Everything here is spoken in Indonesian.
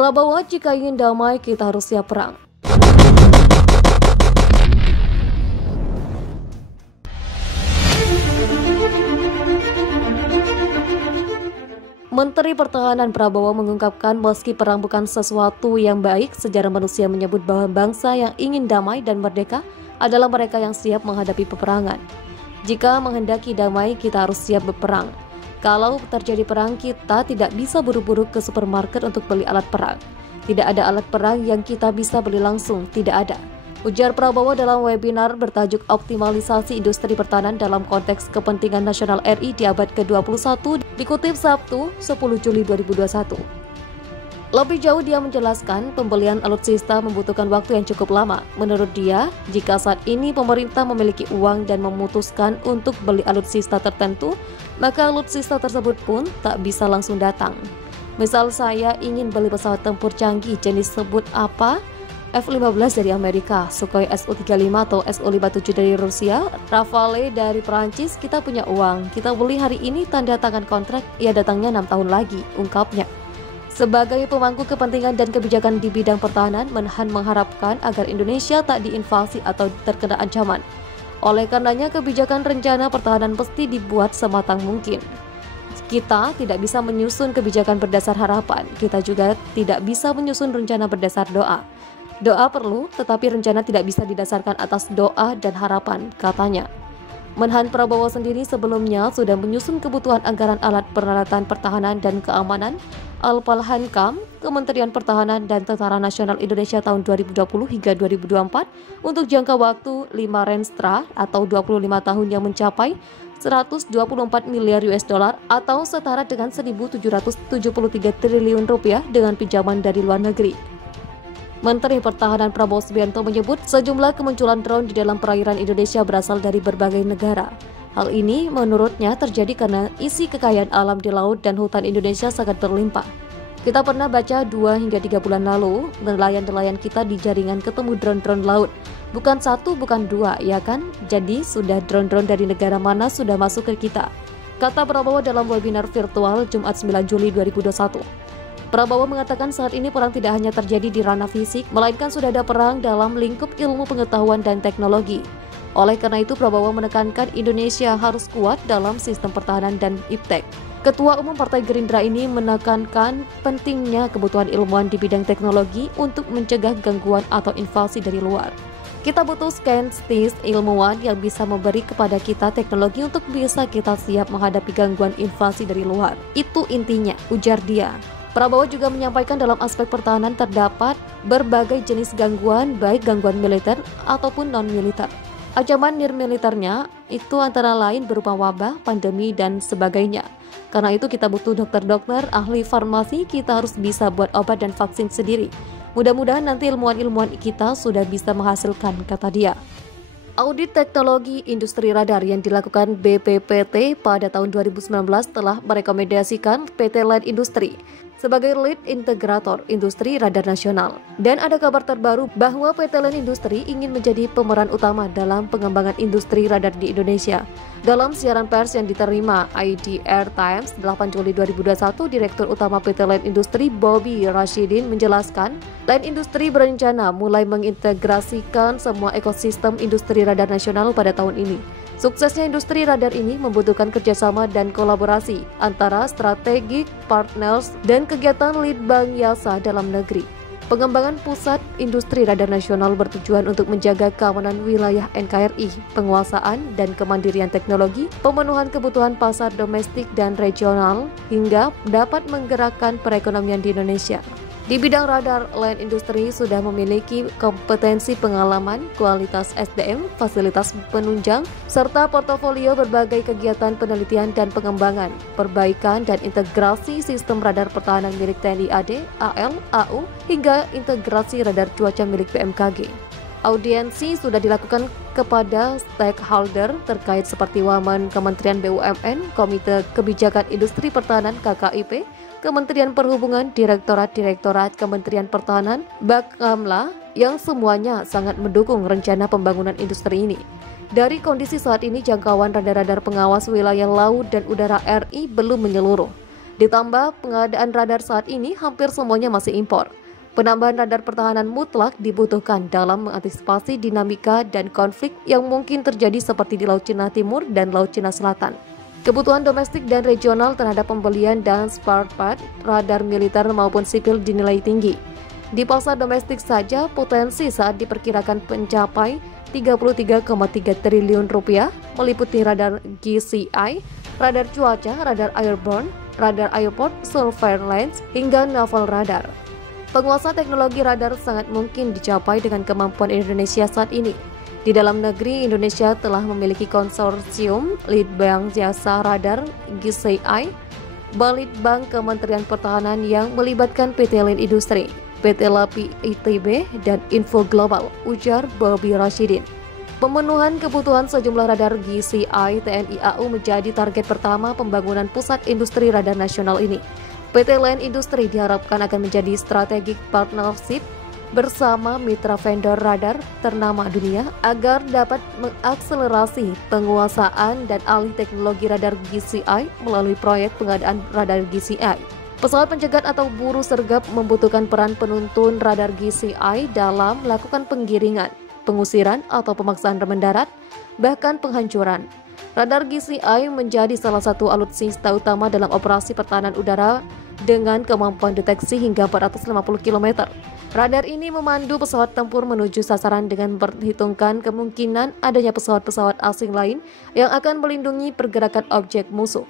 Prabowo, jika ingin damai kita harus siap perang. Menteri Pertahanan Prabowo mengungkapkan meski perang bukan sesuatu yang baik, sejarah manusia menyebut bahwa bangsa yang ingin damai dan merdeka adalah mereka yang siap menghadapi peperangan. Jika menghendaki damai, kita harus siap berperang. Kalau terjadi perang, kita tidak bisa buru-buru ke supermarket untuk beli alat perang. Tidak ada alat perang yang kita bisa beli langsung, tidak ada. Ujar Prabowo dalam webinar bertajuk Optimalisasi Industri Pertahanan dalam Konteks Kepentingan Nasional RI di abad ke-21, dikutip Sabtu 10 Juli 2021. Lebih jauh dia menjelaskan pembelian alutsista membutuhkan waktu yang cukup lama. Menurut dia, jika saat ini pemerintah memiliki uang dan memutuskan untuk beli alutsista tertentu, maka alutsista tersebut pun tak bisa langsung datang. Misal saya ingin beli pesawat tempur canggih jenis sebut apa? F-15 dari Amerika, Sukhoi Su-35 atau Su-57 dari Rusia, Rafale dari Perancis, kita punya uang. Kita beli hari ini, tanda tangan kontrak, ya datangnya 6 tahun lagi, ungkapnya. Sebagai pemangku kepentingan dan kebijakan di bidang pertahanan, Menhan mengharapkan agar Indonesia tak diinvasi atau terkena ancaman. Oleh karenanya, kebijakan rencana pertahanan mesti dibuat sematang mungkin. Kita tidak bisa menyusun kebijakan berdasar harapan, kita juga tidak bisa menyusun rencana berdasar doa. Doa perlu, tetapi rencana tidak bisa didasarkan atas doa dan harapan, katanya. Menhan Prabowo sendiri sebelumnya sudah menyusun kebutuhan anggaran alat peralatan pertahanan dan keamanan Al-Palhankam, Kementerian Pertahanan dan Tentara Nasional Indonesia tahun 2020 hingga 2024 untuk jangka waktu 5 renstra atau 25 tahun yang mencapai 124 miliar US dollar atau setara dengan 1.773 triliun rupiah dengan pinjaman dari luar negeri. Menteri Pertahanan Prabowo Subianto menyebut sejumlah kemunculan drone di dalam perairan Indonesia berasal dari berbagai negara. Hal ini menurutnya terjadi karena isi kekayaan alam di laut dan hutan Indonesia sangat berlimpah. Kita pernah baca 2 hingga 3 bulan lalu, nelayan-nelayan kita di jaringan ketemu drone-drone laut. Bukan 1, bukan 2, ya kan? Jadi sudah drone-drone dari negara mana sudah masuk ke kita, kata Prabowo dalam webinar virtual Jumat 9 Juli 2021. Prabowo mengatakan saat ini perang tidak hanya terjadi di ranah fisik, melainkan sudah ada perang dalam lingkup ilmu pengetahuan dan teknologi. Oleh karena itu, Prabowo menekankan Indonesia harus kuat dalam sistem pertahanan dan iptek. Ketua Umum Partai Gerindra ini menekankan pentingnya kebutuhan ilmuwan di bidang teknologi untuk mencegah gangguan atau invasi dari luar. Kita butuh skeptis ilmuwan yang bisa memberi kepada kita teknologi untuk bisa kita siap menghadapi gangguan invasi dari luar. Itu intinya, ujar dia. Prabowo juga menyampaikan dalam aspek pertahanan terdapat berbagai jenis gangguan, baik gangguan militer ataupun non-militer. Ancaman nirmiliternya itu antara lain berupa wabah, pandemi, dan sebagainya. Karena itu kita butuh dokter-dokter, ahli farmasi, kita harus bisa buat obat dan vaksin sendiri. Mudah-mudahan nanti ilmuwan-ilmuwan kita sudah bisa menghasilkan, kata dia. Audit teknologi industri radar yang dilakukan BPPT pada tahun 2019 telah merekomendasikan PT Land Industri sebagai lead integrator industri radar nasional. Dan ada kabar terbaru bahwa PT Land Industri ingin menjadi pemeran utama dalam pengembangan industri radar di Indonesia. Dalam siaran pers yang diterima IDR Times 8 Juli 2021, Direktur Utama PT Land Industri Bobby Rashidin menjelaskan, Land Industri berencana mulai mengintegrasikan semua ekosistem industri radar nasional pada tahun ini. Suksesnya industri radar ini membutuhkan kerjasama dan kolaborasi antara strategic partners dan kegiatan Litbang Yasa dalam negeri. Pengembangan pusat industri radar nasional bertujuan untuk menjaga keamanan wilayah NKRI, penguasaan dan kemandirian teknologi, pemenuhan kebutuhan pasar domestik dan regional, hingga dapat menggerakkan perekonomian di Indonesia. Di bidang radar, Land Industri sudah memiliki kompetensi pengalaman, kualitas SDM, fasilitas penunjang, serta portofolio berbagai kegiatan penelitian dan pengembangan, perbaikan dan integrasi sistem radar pertahanan milik TNI AD, AL, AU, hingga integrasi radar cuaca milik BMKG. Audiensi sudah dilakukan kepada stakeholder terkait seperti Wamen Kementerian BUMN, Komite Kebijakan Industri Pertahanan KKIP, Kementerian Perhubungan, Direktorat-Direktorat Kementerian Pertahanan, Bakamla, yang semuanya sangat mendukung rencana pembangunan industri ini. Dari kondisi saat ini, jangkauan radar-radar pengawas wilayah laut dan udara RI belum menyeluruh. Ditambah pengadaan radar saat ini hampir semuanya masih impor. Penambahan radar pertahanan mutlak dibutuhkan dalam mengantisipasi dinamika dan konflik yang mungkin terjadi seperti di Laut Cina Timur dan Laut Cina Selatan. Kebutuhan domestik dan regional terhadap pembelian dan spare part radar militer maupun sipil dinilai tinggi. Di pasar domestik saja, potensi saat diperkirakan mencapai 33,3 triliun rupiah, meliputi radar GCI, radar cuaca, radar airborne, radar airport, surveillance, hingga naval radar. Penguasaan teknologi radar sangat mungkin dicapai dengan kemampuan Indonesia saat ini. Di dalam negeri, Indonesia telah memiliki konsorsium Litbang Jasa Radar GCI, Balitbang Kementerian Pertahanan yang melibatkan PT Lin Industri, PT Lapi ITB, dan Info Global, ujar Bobi Rashidin. Pemenuhan kebutuhan sejumlah radar GCI TNI AU menjadi target pertama pembangunan pusat industri radar nasional ini. PT Lin Industri diharapkan akan menjadi strategic partnership bersama mitra vendor radar ternama dunia agar dapat mengakselerasi penguasaan dan alih teknologi radar GCI melalui proyek pengadaan radar GCI. Pesawat pencegat atau buru sergap membutuhkan peran penuntun radar GCI dalam melakukan penggiringan, pengusiran atau pemaksaan rem mendarat, bahkan penghancuran. Radar GCI menjadi salah satu alutsista utama dalam operasi pertahanan udara dengan kemampuan deteksi hingga 450 km. Radar ini memandu pesawat tempur menuju sasaran dengan memperhitungkan kemungkinan adanya pesawat-pesawat asing lain yang akan melindungi pergerakan objek musuh.